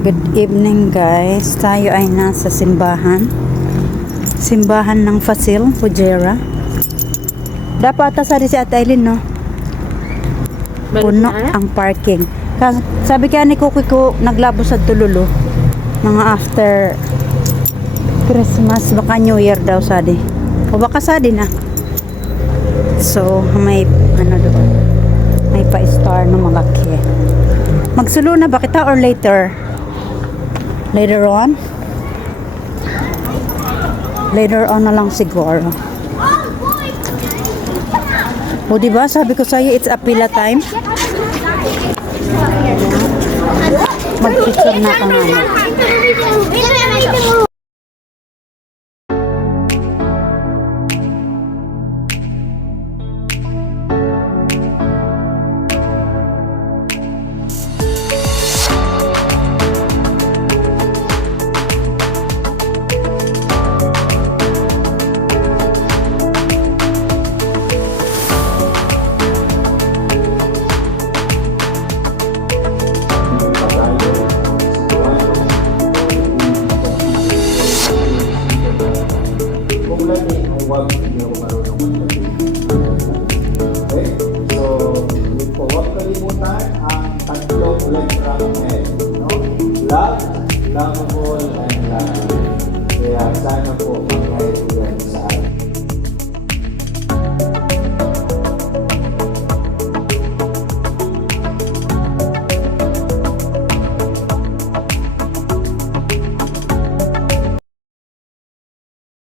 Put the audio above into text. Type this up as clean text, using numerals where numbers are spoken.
Good evening guys. Tayo ay nasa simbahan. Simbahan ng Fasil, Fujairah. Dapat ata sa si Ate Aileen, no? Puno ang parking. Sabi kaya ni Kuki ko, naglabo sa Tululo. Mga after Christmas, baka New Year daw sadi. O baka sadi na. So, may ano doon. May pa-star na malaki. Magsulo na ba kita or later? Later on? Later on na lang siguro. O diba, sabi ko sa'yo, it's apila time. Mag-picture na ako namin.